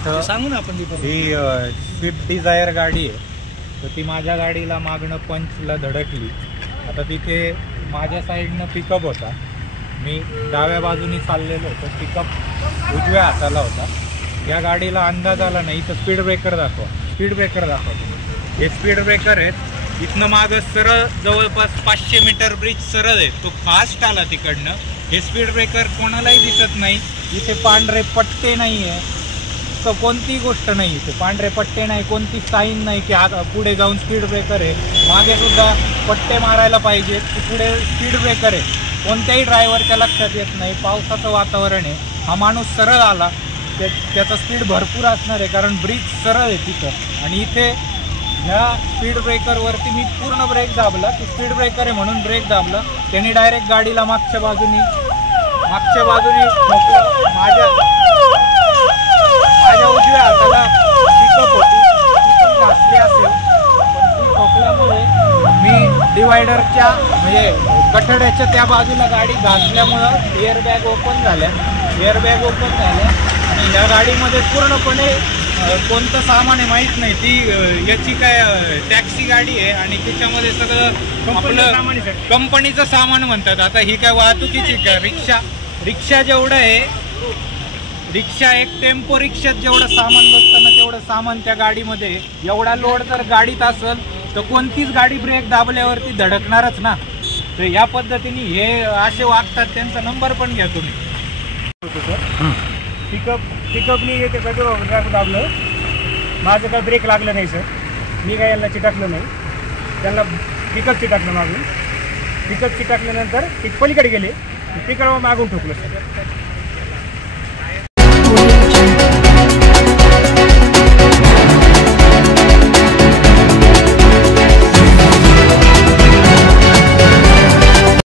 इथं सांगू ना आपण ही स्विफ्ट डिझायर गाडी आहे, तर ती माझ्या गाडीला मागणं पंचला धडकली. आता तिथे माझ्या साईडनं पिकअप होता, मी डाव्या बाजूनी चाललेलो होतो, पिकअप उजव्या हाताला होता. या गाडीला अंदाज आला नाही, तर स्पीड ब्रेकर दाखवतो. हे स्पीड ब्रेकर आहेत. इथनं मागं सरळ जवळपास 500 मीटर ब्रिज सरळ आहे, तो फास्ट आला तिकडनं. हे स्पीड ब्रेकर कोणालाही दिसत नाही. इथे पांढरे पट्टे नाही आहे, तर कोणतीही गोष्ट नाही. इथे पांढरे पट्टे नाही, कोणती साईन नाही की हा पुढे जाऊन स्पीड ब्रेकर आहे. मागे सुद्धा पट्टे मारायला पाहिजेत की पुढे स्पीड ब्रेकर आहे. कोणत्याही ड्रायव्हरच्या लक्षात येत नाही. पावसाचं वातावरण आहे, हा माणूस सरळ आला, त्याचा स्पीड भरपूर असणार आहे कारण ब्रिज सरळ आहे तिथं. आणि इथे ह्या स्पीड ब्रेकरवरती मी पूर्ण ब्रेक दाबला की स्पीड ब्रेकर आहे म्हणून ब्रेक दाबला. त्यांनी डायरेक्ट गाडीला मागच्या बाजूनी ठोकलं. माझ्या उजव्या हाताला पिकअप होती, ती पण घासली असेल, पण ती ठोकल्यामुळे मी डिवायडरच्या म्हणजे कठड्याच्या त्या बाजूला गाडी घासल्यामुळं एअरबॅग ओपन झाल्या. आणि ह्या गाडीमध्ये पूर्णपणे कोणतं सामान आहे माहीत नाही. ती याची काय टॅक्सी गाडी आहे आणि त्याच्यामध्ये सगळं आपलं कंपनीचं सामान म्हणतात. आता ही काय वाहतुकीची काय रिक्षा जेवढं आहे, रिक्षा एक टेम्पो रिक्षात जेवढं सामान बसतं ना तेवढं सामान त्या गाडीमध्ये. एवढा लोड जर गाडीत असेल तर कोणतीच गाडी ब्रेक दाबल्यावरती धडकणारच ना. तर या पद्धतीने हे असे वागतात. त्यांचा नंबर पण घ्या तुम्ही. पिकअपनी येते पेट्रोल दाबलं, माझं काय ब्रेक लागलं नाही सर. मी काय यांना चिटाकलं नाही, त्यांना पिकअप चिटाकलं मागून. पिकअप चिटाकल्यानंतर ते पलीकडे गेले, पिकअप मागून ठोकलं सर.